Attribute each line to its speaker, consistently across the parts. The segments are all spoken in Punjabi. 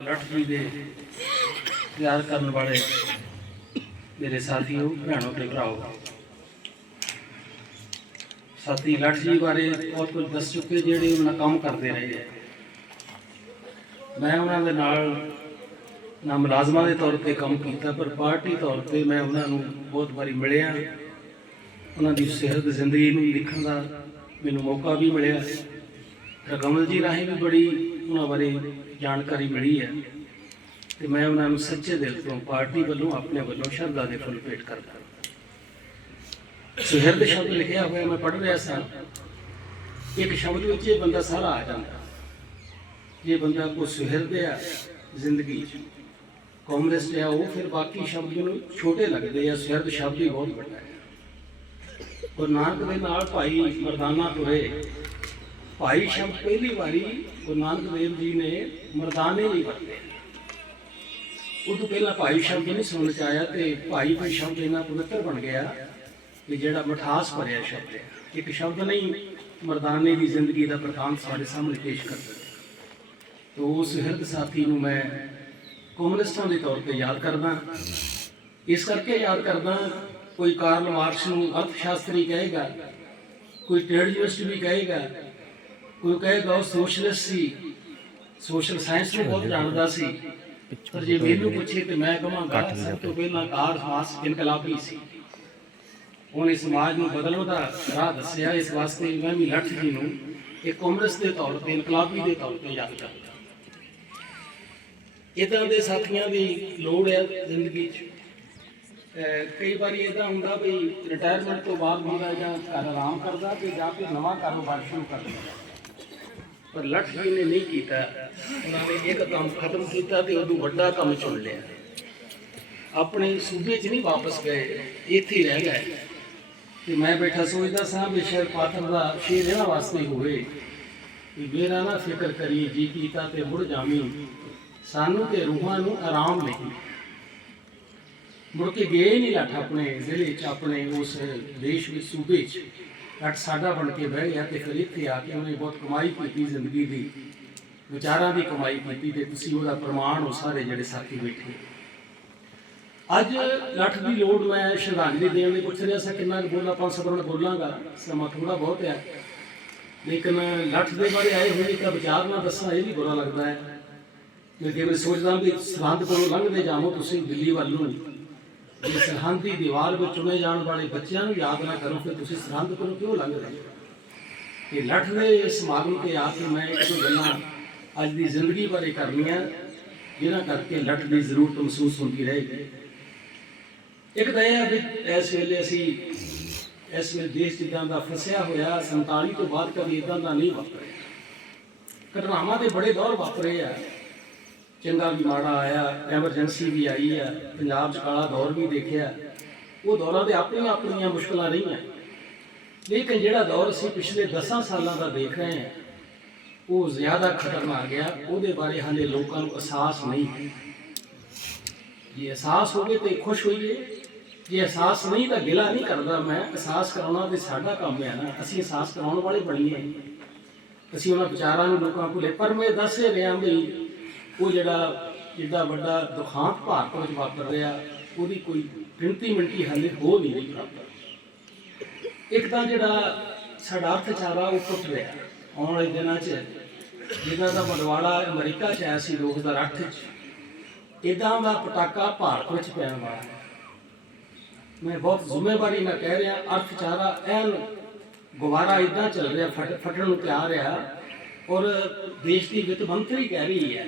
Speaker 1: ਲੱਠ ਜੀ ਦੇ ਪਿਆਰ ਕਰਨ ਵਾਲੇ ਮੇਰੇ ਸਾਥੀਓ ਭੈਣੋ ਤੇ ਭਰਾਓ। ਸਾਥੀ ਲੱਠ ਜੀ ਬਾਰੇ ਬਹੁਤ ਕੁਝ ਦੱਸ ਚੁੱਕੇ, ਜਿਹੜੇ ਉਹਨਾਂ ਕੰਮ ਕਰਦੇ ਰਹੇ ਹੈ। ਮੈਂ ਉਹਨਾਂ ਦੇ ਨਾਲ ਨਾ ਮੁਲਾਜ਼ਮਾਂ ਦੇ ਤੌਰ ਤੇ ਕੰਮ ਕੀਤਾ, ਪਰ ਪਾਰਟੀ ਤੌਰ ਤੇ ਮੈਂ ਉਹਨਾਂ ਨੂੰ ਬਹੁਤ ਵਾਰੀ ਮਿਲਿਆ। ਉਹਨਾਂ ਦੀ ਸਿਹਤ, ਜ਼ਿੰਦਗੀ ਨੂੰ ਦੇਖਣ ਦਾ ਮੈਨੂੰ ਮੌਕਾ ਵੀ ਮਿਲਿਆ। ਰਕਮਲ ਜੀ ਰਾਹੀਂ ਵੀ ਬੜੀ ਉਹਨਾਂ ਬਾਰੇ ਜਾਣਕਾਰੀ ਮਿਲੀ ਹੈ ਤੇ ਮੈਂ ਉਹਨਾਂ ਨੂੰ ਸੱਚੇ ਦਿਲ ਤੋਂ ਪਾਰਟੀ ਵੱਲੋਂ ਆਪਣੇ ਵੱਲੋਂ ਸ਼ਰਧਾ ਦੇ ਫੁੱਲ ਭੇਟ ਕਰਦਾ ਸੁਹਿਰਦ ਸ਼ਬਦ ਲਿਖਿਆ ਹੋਇਆ ਮੈਂ ਪੜ੍ਹ ਰਿਹਾ ਸਾਂ। ਇੱਕ ਸ਼ਬਦ ਵਿੱਚ ਇਹ ਬੰਦਾ ਸਾਰਾ ਆ ਜਾਂਦਾ। ਜੇ ਬੰਦਾ ਕੋ ਸੁਹਿਰਦ ਆ ਜ਼ਿੰਦਗੀ 'ਚ ਕਾਮਰੇਸਟ ਆ, ਉਹ ਫਿਰ ਬਾਕੀ ਸ਼ਬਦ ਨੂੰ ਛੋਟੇ ਲੱਗਦੇ ਆ, ਸੁਹਿਰਦ ਸ਼ਬਦ ਹੀ ਬਹੁਤ ਵੱਡਾ ਹੈ। ਗੁਰੂ ਨਾਨਕ ਦੇ ਨਾਲ ਭਾਈ ਮਰਦਾਨਾ ਤੁਰੇ ਭਾਈ ਸ਼ਬਦ ਪਹਿਲੀ ਵਾਰੀ ਗੁਰੂ ਨਾਨਕ ਦੇਵ ਜੀ ਨੇ ਮਰਦਾਨੇ ਨਹੀਂ ਵਰਤੇ। ਉਹ ਤੋਂ ਪਹਿਲਾਂ ਭਾਈ ਸ਼ਬਦ ਨਹੀਂ ਸੁਣਨ ਚ ਆਇਆ ਤੇ ਭਾਈ ਭਾਈ ਸ਼ਬਦ ਇਹਨਾਂ ਪਵਿੱਤਰ ਬਣ ਗਿਆ ਕਿ ਜਿਹੜਾ ਮਠਾਸ ਭਰਿਆ ਸ਼ਬਦ ਹੈ। ਇੱਕ ਸ਼ਬਦ ਨਹੀਂ, ਮਰਦਾਨੇ ਦੀ ਜ਼ਿੰਦਗੀ ਦਾ ਪ੍ਰਧਾਨ ਸਾਡੇ ਸਾਹਮਣੇ ਪੇਸ਼ ਕਰਦਾ ਤੋ ਉਸ ਹਿਰਦ ਸਾਥੀ ਨੂੰ ਮੈਂ ਕਮਿਊਨਿਸਟਾਂ ਦੇ ਤੌਰ ਤੇ ਯਾਦ ਕਰਦਾ। ਇਸ ਕਰਕੇ ਯਾਦ ਕਰਦਾ, ਕੋਈ ਕਾਰਲ ਮਾਰਕਸ ਨੂੰ ਅਰਥ ਸ਼ਾਸਤਰੀ ਕਹੇਗਾ, ਕੋਈ ਟ੍ਰੇਡ ਯੂਨੀਵਰਸਿਟੀ ਵੀ ਕਹੇਗਾ ਕੋਈ ਕਹੇਗਾ ਉਹ ਸੋਸ਼ਲਿਸਟ ਸੀ ਸੋਸ਼ਲ ਸਾਇੰਸ ਨੂੰ ਬਹੁਤ ਜਾਣਦਾ ਸੀ। ਪਰ ਜੇ ਮੈਨੂੰ ਪੁੱਛੇ ਤੇ ਮੈਂ ਕਹਾਂਗਾ ਸਭ ਤੋਂ ਪਹਿਲਾਂ ਕਾਰ ਹਾਸ ਇਨਕਲਾਬੀ ਸੀ। ਉਹਨੇ ਸਮਾਜ ਨੂੰ ਬਦਲਣ ਦਾ ਰਾਹ ਦੱਸਿਆ ਇਸ ਵਾਸਤੇ ਮੈਂ ਵੀ ਲੱਠ ਜੀ ਨੂੰ ਇੱਕ ਕਾਂਗਰਸ ਦੇ ਤੌਰ ਤੇ ਇਨਕਲਾਬੀ ਦੇ ਤੌਰ ਤੇ ਯਾਦ ਕਰਦਾ। ਇਦਾਂ ਦੇ ਸਾਥੀਆਂ ਦੀ ਲੋੜ ਹੈ ਜ਼ਿੰਦਗੀ 'ਚ। ਕਈ ਵਾਰੀ ਇਦਾਂ ਹੁੰਦਾ ਵੀ ਰਿਟਾਇਰਮੈਂਟ ਤੋਂ ਬਾਅਦ ਬੰਦਾ ਜਾਂ ਘਰ ਆਰਾਮ ਕਰਦਾ ਤੇ ਜਾ ਕੇ ਨਵਾਂ ਕਾਰੋਬਾਰ ਸ਼ੁਰੂ ਕਰ ਦਿੰਦਾ। ਪਰ ਲੱਠ ਜੀ ਨੇ ਨਹੀਂ ਕੀਤਾ, ਉਹਨਾਂ ਨੇ ਇੱਕ ਕੰਮ ਖਤਮ ਕੀਤਾ ਤੇ ਉਦੋਂ ਵੱਡਾ ਕੰਮ ਚੁਣ ਲਿਆ। ਆਪਣੇ ਸੂਬੇ 'ਚ ਨਹੀਂ ਵਾਪਸ ਗਏ, ਇੱਥੇ ਰਹਿ ਗਏ। ਤੇ ਮੈਂ ਬੈਠਾ ਸੋਚਦਾ ਸਾਂ ਵੀ ਸ਼ਾਇਦ ਪਾਤਰ ਦਾ ਸ਼ੇਰ ਇਹਨਾਂ ਵਾਸਤੇ ਹੋਵੇ ਵੀ ਮੇਰਾ ਨਾ ਫਿਕਰ ਕਰੀ ਜੀ ਕੀਤਾ ਤੇ ਮੁੜ ਜਾਵੀਂ। ਸਾਨੂੰ ਤੇ ਰੂਹਾਂ ਨੂੰ ਆਰਾਮ ਨਹੀਂ। ਮੁੜ ਕੇ ਗਏ ਹੀ ਨਹੀਂ ਲੱਠ ਆਪਣੇ ਜ਼ਿਲ੍ਹੇ 'ਚ, ਆਪਣੇ ਉਸ ਦੇਸ਼ ਵਿੱਚ, ਸੂਬੇ 'ਚ। ਲੱਠ ਸਾਡਾ ਬਣ ਕੇ ਬਹਿ ਗਿਆ ਤੇ ਫਿਰ ਇੱਥੇ ਆ ਕੇ ਉਹਨੇ ਬਹੁਤ ਕਮਾਈ ਕੀਤੀ ਜ਼ਿੰਦਗੀ ਦੀ। ਵਿਚਾਰਾਂ ਦੀ ਕਮਾਈ ਕੀਤੀ ਤੇ ਤੁਸੀਂ ਉਹਦਾ ਪ੍ਰਮਾਣ ਹੋ ਸਾਰੇ ਜਿਹੜੇ ਸਾਥੀ ਬੈਠੇ। ਅੱਜ ਲੱਠ ਦੀ ਲੋੜ ਮੈਂ ਸ਼ਰਧਾਂਜਲੀ ਦੇਣ ਲਈ ਪੁੱਛ ਰਿਹਾ ਸਾਂ, ਕਿੰਨਾ ਕੁ ਬੋਲਾਂ ਪੰਜ ਸਬਰਾਂ ਬੋਲਾਂਗਾ? ਸਮਾਂ ਥੋੜਾ ਬਹੁਤ ਹੈ। ਲੇਕਿਨ ਲੱਠ ਦੇ ਬਾਰੇ ਆਏ ਹੋਏ ਇੱਕ ਵਿਚਾਰ ਨਾ ਦੱਸਾਂ, ਇਹ ਵੀ ਬੁਰਾ ਲੱਗਦਾ ਹੈ। ਮੈਂ ਸੋਚਦਾ ਵੀ ਸਰਹੰਦ ਕੋਲੋਂ ਲੰਘਦੇ ਜਾਵੋ ਤੁਸੀਂ ਦਿੱਲੀ ਵੱਲ ਨੂੰ ਜੇ ਸਰਹੰਦ ਦੀ ਦੀਵਾਰ ਵਿੱਚ ਚੁਣੇ ਜਾਣ ਵਾਲੇ ਬੱਚਿਆਂ ਨੂੰ ਯਾਦ ਨਾ ਕਰੋ ਕਿ ਤੁਸੀਂ ਸਰਹੰਦ ਕੋਲੋਂ ਕਿਉਂ ਲੰਘ ਰਹੇ ਹੋ? ਤੇ ਲੱਠ ਦੇ ਇਸ ਸਮਾਗਮ ਤੇ ਆ ਕੇ ਮੈਂ ਇੱਕ ਗੱਲਾਂ ਅੱਜ ਦੀ ਜ਼ਿੰਦਗੀ ਬਾਰੇ ਕਰਨੀਆਂ ਜਿਹਨਾਂ ਕਰਕੇ ਲੱਠ ਦੀ ਜ਼ਰੂਰਤ ਮਹਿਸੂਸ ਹੁੰਦੀ ਰਹੇਗੀ। ਇੱਕ ਤਾਂ ਇਹ ਹੈ ਵੀ ਇਸ ਵੇਲੇ ਅਸੀਂ, ਇਸ ਵੇਲੇ ਦੇਸ਼ ਜਿੱਦਾਂ ਦਾ ਫਸਿਆ ਹੋਇਆ 47 ਤੋਂ ਬਾਅਦ ਕਦੀ ਇਦਾਂ ਦਾ ਨਹੀਂ ਵਾਪਰਿਆ। ਘਟਨਾਵਾਂ ਦੇ ਬੜੇ ਦੌਰ ਵਾਪਰੇ ਆ। ਚੰਗਾ ਵੀ ਮਾੜਾ ਆਇਆ ਐਮਰਜੈਂਸੀ ਵੀ ਆਈ ਹੈ ਪੰਜਾਬ 'ਚ ਕਾਲਾ ਦੌਰ ਵੀ ਦੇਖਿਆ, ਉਹ ਦੌਰਾਂ ਦੇ ਆਪਣੀਆਂ ਆਪਣੀਆਂ ਮੁਸ਼ਕਲਾਂ ਰਹੀਆਂ। ਲੇਕਿਨ ਜਿਹੜਾ ਦੌਰ ਅਸੀਂ ਪਿਛਲੇ 10 ਸਾਲਾਂ ਦਾ ਦੇਖ ਰਹੇ ਹਾਂ, ਉਹ ਜ਼ਿਆਦਾ ਖਤਰਨਾਕ ਗਿਆ ਉਹਦੇ ਬਾਰੇ ਹਾਲੇ ਲੋਕਾਂ ਨੂੰ ਅਹਿਸਾਸ ਨਹੀਂ ਜੇ ਅਹਿਸਾਸ ਹੋਵੇ ਤੇ ਖੁਸ਼ ਹੋਈਏ, ਜੇ ਅਹਿਸਾਸ ਨਹੀਂ ਤਾਂ ਗਿਲਾ ਨਹੀਂ ਕਰਦਾ ਮੈਂ, ਅਹਿਸਾਸ ਕਰਾਉਣਾ ਤੇ ਸਾਡਾ ਕੰਮ ਹੈ ਨਾ, ਅਸੀਂ ਅਹਿਸਾਸ ਕਰਾਉਣ ਵਾਲੇ ਬਣੀਏ। ਅਸੀਂ ਉਹਨਾਂ ਵਿਚਾਰਾਂ ਨੂੰ ਲੋਕਾਂ ਕੋਲੇ ਪਰ ਮੈਂ ਦੱਸ ਰਿਹਾ ਵੀ ਉਹ ਜਿਹੜਾ ਜਿੱਡਾ ਵੱਡਾ ਦੁਖਾਂਤ ਭਾਰਤ ਵਿੱਚ ਵਾਪਰ ਰਿਹਾ, ਉਹਦੀ ਕੋਈ ਗਿਣਤੀ ਮਿੰਟੀ ਹਾਲੇ ਹੋ ਨਹੀਂ ਰਹੀ ਪ੍ਰਾਪਤ। ਇੱਕ ਤਾਂ ਜਿਹੜਾ ਸਾਡਾ ਅਰਥਚਾਰਾ ਉਹ ਟੁੱਟ ਰਿਹਾ ਆਉਣ ਵਾਲੇ ਦਿਨਾਂ 'ਚ। ਜਿਹਦਾ ਦਾ ਬਦਵਾੜਾ ਅਮਰੀਕਾ 'ਚ ਆਇਆ ਸੀ 2008 'ਚ ਇਦਾਂ ਦਾ ਪਟਾਕਾ ਭਾਰਤ ਵਿੱਚ ਪੈਣ ਵਾਲਾ ਹੈ। ਮੈਂ ਬਹੁਤ ਜ਼ਿੰਮੇਵਾਰੀ ਨਾਲ ਕਹਿ ਰਿਹਾ, ਅਰਥਚਾਰਾ ਐਨ ਗੁਬਾਰਾ ਇਦਾਂ ਚੱਲ ਰਿਹਾ ਫਟ ਫਟਣ ਨੂੰ ਤਿਆਰ ਰਿਹਾ। ਔਰ ਦੇਸ਼ ਦੀ ਵਿੱਤ ਮੰਤਰੀ ਕਹਿ ਰਹੀ ਹੈ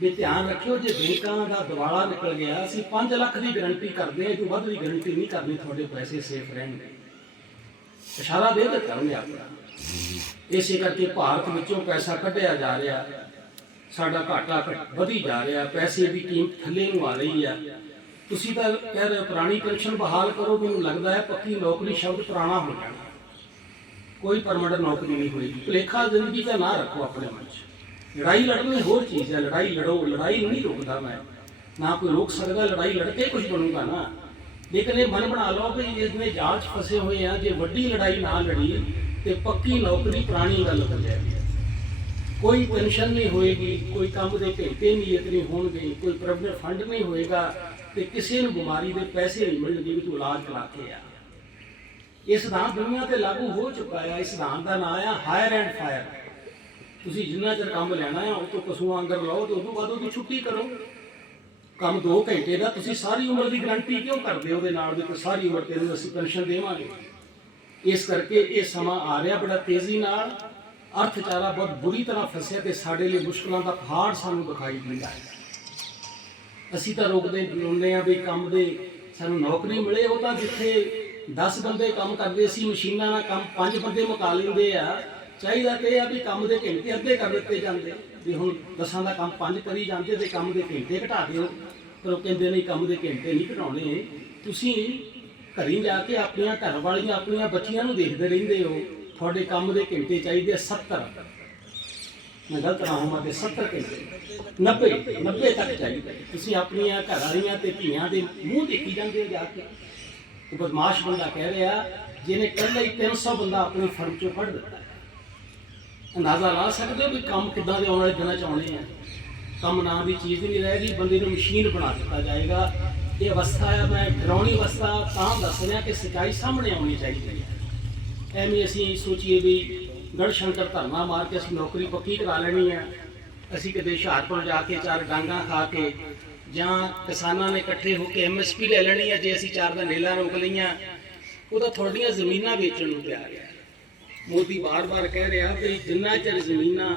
Speaker 1: ਵੀ ਧਿਆਨ ਰੱਖਿਓ, ਜੇ ਬੈਂਕਾਂ ਦਾ ਦਿਵਾਲਾ ਨਿਕਲ ਗਿਆ, ਅਸੀਂ 5 ਲੱਖ ਦੀ ਗਾਰੰਟੀ ਕਰਦੇ ਹਾਂ ਜੋ ਵੱਧ ਦੀ ਗਾਰੰਟੀ ਨਹੀਂ ਕਰਨੀ, ਤੁਹਾਡੇ ਪੈਸੇ ਸੇਫ ਰਹਿਣਗੇ। ਇਸ਼ਾਰਾ ਦੇ ਦਿੱਤਾ ਉਹਨੇ ਆਪਣਾ। ਇਸੇ ਕਰਕੇ ਭਾਰਤ ਵਿੱਚੋਂ ਪੈਸਾ ਕੱਢਿਆ ਜਾ ਰਿਹਾ, ਸਾਡਾ ਘਾਟਾ ਵਧੀ ਜਾ ਰਿਹਾ, ਪੈਸੇ ਦੀ ਕੀਮਤ ਥੱਲੇ ਨੂੰ ਆ ਰਹੀ ਆ। ਤੁਸੀਂ ਤਾਂ ਕਹਿ ਰਹੇ ਹੋ, ਪੁਰਾਣੀ ਪੈਨਸ਼ਨ ਬਹਾਲ ਕਰੋ, ਮੈਨੂੰ ਲੱਗਦਾ ਹੈ ਪੱਕੀ ਨੌਕਰੀ ਸ਼ਬਦ ਪੁਰਾਣਾ ਹੋ ਜਾਣਾ। ਕੋਈ ਪਰਮਨੈਂਟ ਨੌਕਰੀ ਨਹੀਂ ਹੋਏਗੀ। ਭੁਲੇਖਾ ਜ਼ਿੰਦਗੀ ਦਾ ਨਾ ਰੱਖੋ ਆਪਣੇ ਮਨ 'ਚ। ਲੜਾਈ ਲੜਨੀ ਹੋਰ ਚੀਜ਼ ਹੈ, ਲੜਾਈ ਲੜੋ, ਲੜਾਈ ਨੂੰ ਨਹੀਂ ਰੋਕਦਾ ਮੈਂ। ਨਾ ਕੋਈ ਰੋਕ ਸਕਦਾ, ਲੜਾਈ ਲੜ ਕੇ ਕੁਝ ਬਣੂਗਾ ਨਾ। ਲੇਕਿਨ ਇਹ ਮਨ ਬਣਾ ਲਓ ਕਿ ਇਸਨੇ ਜਾਂਚ ਫਸੇ ਹੋਏ ਆ, ਜੇ ਵੱਡੀ ਲੜਾਈ ਨਾ ਲੜੀ, ਤੇ ਪੱਕੀ ਨੌਕਰੀ ਪੁਰਾਣੀ ਗੱਲ ਹੋ ਜਾਏਗੀ। ਕੋਈ ਪੈਨਸ਼ਨ ਨਹੀਂ ਹੋਏਗੀ, ਕੋਈ ਕੰਮ ਦੇ ਘੰਟੇ ਨਿਯਤ ਨਹੀਂ ਹੋਣਗੇ, ਕੋਈ ਪ੍ਰੋਵੀਡੈਂਟ ਫੰਡ ਨਹੀਂ ਹੋਏਗਾ, ਤੇ ਕਿਸੇ ਨੂੰ ਬਿਮਾਰੀ ਦੇ ਪੈਸੇ ਨਹੀਂ ਮਿਲਣਗੇ ਵੀ ਤੂੰ ਇਲਾਜ ਕਰਾ ਕੇ ਆ। ਇਹ ਸਿਧਾਂਤ ਦੁਨੀਆ ਤੇ ਲਾਗੂ ਹੋ ਚੁੱਕਾ ਹੈ ਇਸ ਸਿਧਾਂਤ ਦਾ ਨਾਮ ਆ ਹਾਇਰ ਐਂਡ ਫਾਇਰ ਤੁਸੀਂ ਜਿੰਨਾ ਚਿਰ ਕੰਮ ਲੈਣਾ ਹੈ ਉਹ ਤੋਂ ਪਸ਼ੂਆਂ ਅੰਦਰ ਲਓ ਤੇ ਉਦੋਂ ਬਾਅਦ ਉਹਦੀ ਛੁੱਟੀ ਕਰੋ। ਕੰਮ 2 ਘੰਟੇ ਦਾ, ਤੁਸੀਂ ਸਾਰੀ ਉਮਰ ਦੀ ਗਰੰਟੀ ਕਿਉਂ ਕਰਦੇ ਉਹਦੇ ਨਾਲ ਵੀ ਸਾਰੀ ਉਮਰ ਤੈਨੂੰ ਅਸੀਂ ਪੈਨਸ਼ਨ ਦੇਵਾਂਗੇ? ਇਸ ਕਰਕੇ ਇਹ ਸਮਾਂ ਆ ਰਿਹਾ ਬੜਾ ਤੇਜ਼ੀ ਨਾਲ। ਅਰਥਚਾਰਾ ਬਹੁਤ ਬੁਰੀ ਤਰ੍ਹਾਂ ਫਸਿਆ ਤੇ ਸਾਡੇ ਲਈ ਮੁਸ਼ਕਲਾਂ ਦਾ ਪਹਾੜ ਸਾਨੂੰ ਦਿਖਾਈ ਦਿੰਦਾ ਹੈ। ਅਸੀਂ ਤਾਂ ਰੋਕਦੇ ਹੁੰਦੇ ਆ ਵੀ ਕੰਮ ਦੇ ਸਾਨੂੰ ਨੌਕਰੀ ਮਿਲੇ, ਉਹ ਤਾਂ ਜਿੱਥੇ 10 ਬੰਦੇ ਕੰਮ ਕਰਦੇ ਸੀ, ਮਸ਼ੀਨਾਂ ਨਾਲ ਕੰਮ 5 ਬੰਦੇ ਮੁਕਾ ਲੈਂਦੇ ਆ। ਚਾਹੀਦਾ ਤੇ ਇਹ ਆ ਵੀ ਕੰਮ ਦੇ ਘੰਟੇ ਅੱਧੇ ਕਰ ਦਿੱਤੇ ਜਾਂਦੇ। ਵੀ ਹੁਣ ਦਸਾਂ ਦਾ ਕੰਮ ਪੰਜ ਕਰੀ ਜਾਂਦੇ ਤੇ ਕੰਮ ਦੇ ਘੰਟੇ ਘਟਾ ਦਿਓ। ਪਰ ਉਹ ਕਹਿੰਦੇ ਨਹੀਂ ਕੰਮ ਦੇ ਘੰਟੇ ਨਹੀਂ ਘਟਾਉਣੇ। ਤੁਸੀਂ ਘਰੀ ਜਾ ਕੇ ਆਪਣੀਆਂ ਘਰ ਵਾਲੀਆਂ, ਆਪਣੀਆਂ ਬੱਚੀਆਂ ਨੂੰ ਦੇਖਦੇ ਰਹਿੰਦੇ ਹੋ। ਤੁਹਾਡੇ ਕੰਮ ਦੇ ਘੰਟੇ ਚਾਹੀਦੇ ਆ 70 ਮੈਂ ਗਲਤ ਨਾ ਹੋਵਾਂ ਤੇ 70 ਘੰਟੇ। 90 90 ਤੱਕ ਚਾਹੀਦੇ। ਤੁਸੀਂ ਆਪਣੀਆਂ ਘਰ ਵਾਲੀਆਂ ਤੇ ਧੀਆਂ ਦੇ ਮੂੰਹ ਦੇਖੀ ਜਾਂਦੇ ਹੋ ਜਾ ਕੇ। ਉਹ ਬਦਮਾਸ਼ ਬੰਦਾ ਕਹਿ ਰਿਹਾ, ਜਿਹਨੇ ਕੱਲਾ ਹੀ 300 ਬੰਦਾ ਆਪਣੇ ਫਰਮ ਚੋਂ ਕੱਢ ਦਿੱਤਾ। ਅੰਦਾਜ਼ਾ ਲਾ ਸਕਦੇ ਹੋ ਵੀ ਕੰਮ ਕਿੱਦਾਂ ਦੇ ਆਉਣ ਵਾਲੇ ਦਿਨਾਂ ਚ ਆਉਣੇ ਆ? ਕੰਮ ਨਾਂ ਦੀ ਚੀਜ਼ ਹੀ ਨਹੀਂ ਰਹੇਗੀ, ਬੰਦੇ ਨੂੰ ਮਸ਼ੀਨ ਬਣਾ ਦਿੱਤਾ ਜਾਏਗਾ। ਇਹ ਅਵਸਥਾ ਹੈ ਮੈਂ ਡਰਾਉਣੀ ਅਵਸਥਾ ਤਾਂ ਦੱਸ ਰਿਹਾ ਕਿ ਸੱਚਾਈ ਸਾਹਮਣੇ ਆਉਣੀ ਚਾਹੀਦੀ ਹੈ। ਐਵੇਂ ਅਸੀਂ ਸੋਚੀਏ ਵੀ ਗੜ ਸ਼ੰਕਰ ਧਰਨਾ ਮਾਰ ਕੇ ਅਸੀਂ ਨੌਕਰੀ ਪੱਕੀ ਕਰਾ ਲੈਣੀ ਹੈ ਅਸੀਂ ਕਿਤੇ ਹੁਸ਼ਿਆਰਪੁਰ ਜਾ ਕੇ ਚਾਰ ਡਾਂਗਾ ਖਾ ਕੇ ਜਾਂ ਕਿਸਾਨਾਂ ਨੇ ਇਕੱਠੇ ਹੋ ਕੇ ਐਮਐਸਪੀ ਲੈ ਲੈਣੀ ਹੈ ਜੇ ਅਸੀਂ ਚਾਰ ਦਾ ਨੇਲਾ ਰੋਕ ਲਈਆਂ ਉਹ ਤਾਂ ਤੁਹਾਡੀਆਂ ਜ਼ਮੀਨਾਂ ਵੇਚਣ ਨੂੰ ਤਿਆਰ ਹੈ ਮੋਦੀ ਬਾਰ-ਬਾਰ ਕਹਿ ਰਿਹਾ ਕਿ ਜਿੰਨਾ ਚਿਰ ਜ਼ਮੀਨਾਂ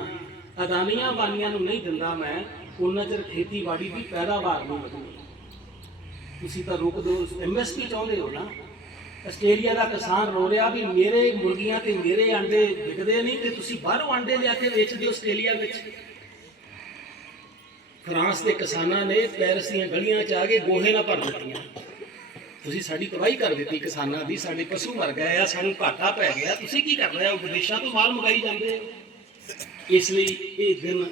Speaker 1: ਅਦਾਨੀਆਂ ਬਾਨੀਆਂ ਨੂੰ ਨਹੀਂ ਦਿੰਦਾ ਮੈਂ ਉਹਨਾਂ ਚਿਰ ਖੇਤੀਬਾੜੀ ਦੀ ਪੈਦਾਵਾਰ ਨਹੀਂ ਵਧਣੀ। ਤੁਸੀਂ ਤਾਂ ਰੋਕ ਦਿਓ ਐਮਐਸਪੀ ਚਾਹੁੰਦੇ ਹੋ ਨਾ? ਆਸਟ੍ਰੇਲੀਆ ਦਾ ਕਿਸਾਨ ਰੋ ਰਿਹਾ ਵੀ ਮੇਰੇ ਮੁਰਗੀਆਂ ਤੇ ਮੇਰੇ ਆਂਡੇ ਵਿਕਦੇ ਨਹੀਂ ਤੇ ਤੁਸੀਂ ਬਾਹਰੋਂ ਆਂਡੇ ਲਿਆ ਕੇ ਵੇਚਦੇ ਹੋ ਆਸਟ੍ਰੇਲੀਆ ਵਿੱਚ। ਫਰਾਂਸ ਦੇ ਕਿਸਾਨਾਂ ਨੇ ਪੈਰਿਸ ਦੀਆਂ ਗਲੀਆਂ 'ਚ ਆ ਕੇ ਗੋਹੇ ਨਾਲ ਭਰ ਦਿੱਤੀਆਂ। ਤੁਸੀਂ ਸਾਡੀ ਤਬਾਹੀ ਕਰ ਦਿੱਤੀ ਕਿਸਾਨਾਂ ਦੀ, ਸਾਡੇ ਪਸ਼ੂ ਮਰ ਗਏ ਆ, ਸਾਨੂੰ ਘਾਟਾ ਪੈ ਗਿਆ। ਤੁਸੀਂ ਕੀ ਕਰ ਰਹੇ ਹੋ? ਵਿਦੇਸ਼ਾਂ ਤੋਂ ਮਾਲ ਮੰਗਾਈ ਜਾਂਦੇ ਇਸ ਲਈ ਇਹ ਦਿਨ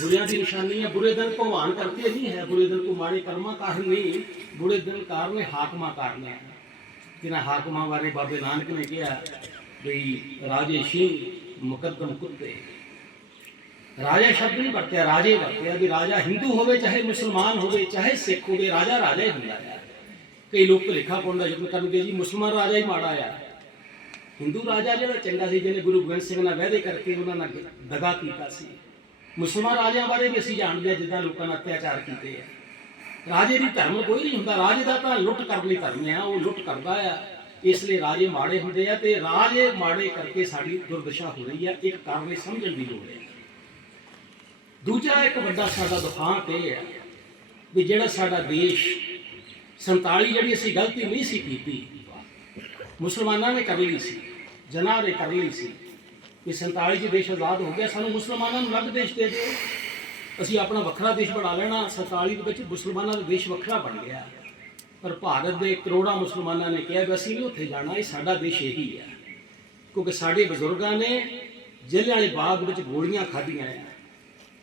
Speaker 1: ਬੁਰਿਆਂ ਦੀ ਨਿਸ਼ਾਨੀ ਹੈ। ਬੁਰੇ ਦਿਨ ਭਗਵਾਨ ਕਰਕੇ ਨਹੀਂ ਹੈ। ਬੁਰੇ ਦਿਨ ਕੋ ਮਾੜੇ ਕਰਮਾਂ ਕਾਰਨ ਨਹੀਂ। ਬੁਰੇ ਦਿਨ ਕਾਰਨ ਹਾਕਮਾਂ ਕਾਰਨ ਹੈ। ਜਿਨ੍ਹਾਂ ਹਾਕਮਾਂ ਬਾਰੇ ਬਾਬੇ ਨਾਨਕ ਨੇ ਕਿਹਾ ਵੀ ਰਾਜੇ ਸਿੰਘ ਮੁਕੱਦਮ ਕੁੱਤੇ। ਰਾਜਾ ਸ਼ਬਦ ਨਹੀਂ ਵਰਤਿਆ, ਰਾਜੇ ਵਰਤਿਆ ਵੀ ਰਾਜਾ ਹਿੰਦੂ ਹੋਵੇ, ਚਾਹੇ ਮੁਸਲਮਾਨ ਹੋਵੇ, ਚਾਹੇ ਸਿੱਖ ਹੋਵੇ, ਰਾਜਾ ਰਾਜਾ ਹੀ ਹੁੰਦਾ ਹੈ। ਕਈ ਲੋਕ ਭੁਲੇਖਾ ਪਾਉਣ ਦਾ ਯਤਨ ਕਰਨਗੇ ਜੀ, ਮੁਸਲਮਾਨ ਰਾਜਾ ਹੀ ਮਾੜਾ ਆ ਹਿੰਦੂ ਰਾਜਾ ਜਿਹੜਾ ਚੰਗਾ ਸੀ, ਜਿਹਨੇ ਗੁਰੂ ਗੋਬਿੰਦ ਸਿੰਘ ਨਾਲ ਵਾਅਦੇ ਕਰਕੇ ਉਹਨਾਂ ਨਾਲ ਦਗਾ ਕੀਤਾ ਸੀ। ਮੁਸਲਮਾਨ ਰਾਜਿਆਂ ਬਾਰੇ ਵੀ ਅਸੀਂ ਜਾਣਦੇ ਹਾਂ, ਜਿੱਦਾਂ ਲੋਕਾਂ ਨਾਲ ਅਤਿਆਚਾਰ ਕੀਤੇ ਆ। ਰਾਜੇ ਦੀ ਧਰਮ ਕੋਈ ਨਹੀਂ ਹੁੰਦਾ, ਰਾਜੇ ਦਾ ਤਾਂ ਲੁੱਟ ਕਰਨ ਲਈ ਧਰਮ ਆ, ਉਹ ਲੁੱਟ ਕਰਦਾ ਆ। ਇਸ ਲਈ ਰਾਜੇ ਮਾੜੇ ਹੁੰਦੇ ਆ ਤੇ ਰਾਜੇ ਮਾੜੇ ਕਰਕੇ ਸਾਡੀ ਦੁਰਦਸ਼ਾ ਹੋ ਰਹੀ ਆ, ਇੱਕ ਕਾਰਨ ਇਹ ਸਮਝਣ ਦੀ ਲੋੜ ਹੈ। ਦੂਜਾ ਇੱਕ ਵੱਡਾ ਸਾਡਾ ਦੁਖਾਂਤ ਇਹ ਹੈ ਵੀ ਜਿਹੜਾ ਸਾਡਾ ਦੇਸ਼ 47 ਜਿਹੜੀ ਅਸੀਂ ਗਲਤੀ ਨਹੀਂ ਸੀ ਕੀਤੀ, ਮੁਸਲਮਾਨਾਂ ਨੇ ਕਰ ਲਈ ਸੀ, ਜਨਾਹ ਨੇ ਕਰ ਲਈ ਸੀ। ਕਿ 47 ਚ ਦੇਸ਼ ਆਜ਼ਾਦ ਹੋ ਗਿਆ, ਸਾਨੂੰ ਮੁਸਲਮਾਨਾਂ ਨੂੰ ਅਲੱਗ ਦੇਸ਼ ਦੇ ਦਿਓ। ਅਸੀਂ ਆਪਣਾ ਵੱਖਰਾ ਦੇਸ਼ ਬਣਾ ਲੈਣਾ 47 ਦੇ ਵਿੱਚ ਮੁਸਲਮਾਨਾਂ ਦਾ ਦੇਸ਼ ਵੱਖਰਾ ਬਣ ਗਿਆ। ਪਰ ਭਾਰਤ ਦੇ ਕਰੋੜਾਂ ਮੁਸਲਮਾਨਾਂ ਨੇ ਕਿਹਾ ਵੀ ਅਸੀਂ ਨਹੀਂ ਉੱਥੇ ਜਾਣਾ, ਇਹ ਸਾਡਾ ਦੇਸ਼ ਇਹੀ ਹੈ। ਕਿਉਂਕਿ ਸਾਡੇ ਬਜ਼ੁਰਗਾਂ ਨੇ ਜ਼ਿਲ੍ਹੇ ਵਾਲੇ ਬਾਗ ਵਿੱਚ ਗੋਲੀਆਂ ਖਾਧੀਆਂ ਆ।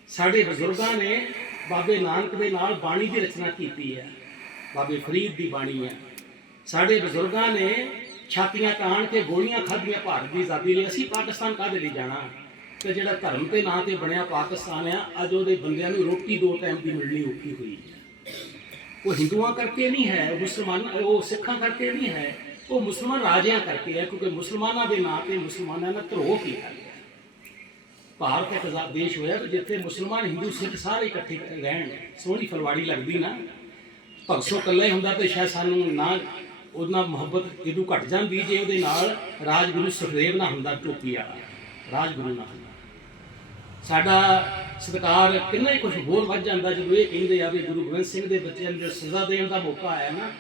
Speaker 1: ਸਾਡੇ ਬਜ਼ੁਰਗਾਂ ਨੇ ਬਾਬੇ ਨਾਨਕ ਦੇ ਨਾਲ ਬਾਣੀ ਦੀ ਰਚਨਾ ਕੀਤੀ ਹੈ ਬਾਬੇ ਫਰੀਦ ਦੀ ਬਾਣੀ ਹੈ। ਸਾਡੇ ਬਜ਼ੁਰਗਾਂ ਨੇ ਛਾਤੀਆਂ ਤਾਣ ਕੇ ਗੋਲੀਆਂ ਖਾਧੀਆਂ, ਭਾਰਤ ਦੀ ਆਜ਼ਾਦੀ ਲਈ। ਅਸੀਂ ਪਾਕਿਸਤਾਨ ਕਾਹਦੇ ਲਈ ਜਾਣਾ? ਤੇ ਜਿਹੜਾ ਧਰਮ ਦੇ ਨਾਂ ਤੇ ਬਣਿਆ ਪਾਕਿਸਤਾਨ ਆ, ਅੱਜ ਉਹਦੇ ਬੰਦਿਆਂ ਨੂੰ ਰੋਟੀ ਦੋ ਟਾਈਮ ਦੀ ਮਿਲਣੀ ਔਖੀ ਹੋਈ ਹੈ। ਉਹ ਹਿੰਦੂਆਂ ਕਰਕੇ ਨਹੀਂ ਹੈ ਮੁਸਲਮਾਨ, ਉਹ ਸਿੱਖਾਂ ਕਰਕੇ ਨਹੀਂ ਹੈ, ਉਹ ਮੁਸਲਮਾਨ ਰਾਜਿਆਂ ਕਰਕੇ ਹੈ, ਕਿਉਂਕਿ ਮੁਸਲਮਾਨਾਂ ਦੇ ਨਾਂ ਤੇ ਮੁਸਲਮਾਨਾਂ ਨੇ ਧਰੋਹ ਕੀਤਾ ਭਾਰਤ ਇੱਕ ਦੇਸ਼ ਹੋਇਆ ਜਿੱਥੇ ਮੁਸਲਮਾਨ, ਹਿੰਦੂ, ਸਿੱਖ ਸਾਰੇ ਇਕੱਠੇ ਰਹਿਣ, ਸੋਹਣੀ ਫਲਵਾੜੀ ਲੱਗਦੀ ਨਾ। ਭਗਸੋ ਇਕੱਲਾ ਹੀ ਹੁੰਦਾ ਤੇ ਸ਼ਾਇਦ ਸਾਨੂੰ ਨਾ ਉਹਨਾਂ ਮੁਹੱਬਤ ਇਹਦੂ ਘਟ ਜਾਂਦੀ ਜੇ ਉਹਦੇ ਨਾਲ ਰਾਜਗੁਰੂ ਸੁਖਦੇਵ ਨਾ ਹੁੰਦਾ, ਟੋਪੀ ਵਾਲਾ, ਰਾਜਗੁਰੂ ਨਾ ਹੁੰਦਾ। ਸਾਡਾ ਸਤਿਕਾਰ ਕਿੰਨਾ ਹੀ ਕੁਝ ਹੋਰ ਵੱਧ ਜਾਂਦਾ ਜਦੋਂ ਇਹ ਕਹਿੰਦੇ ਆ ਵੀ ਗੁਰੂ ਗੋਬਿੰਦ ਸਿੰਘ ਦੇ ਬੱਚਿਆਂ ਨੂੰ ਜੋ ਸਜ਼ਾ ਦੇਣ ਦਾ ਮੌਕਾ ਆਇਆ ਨਾ,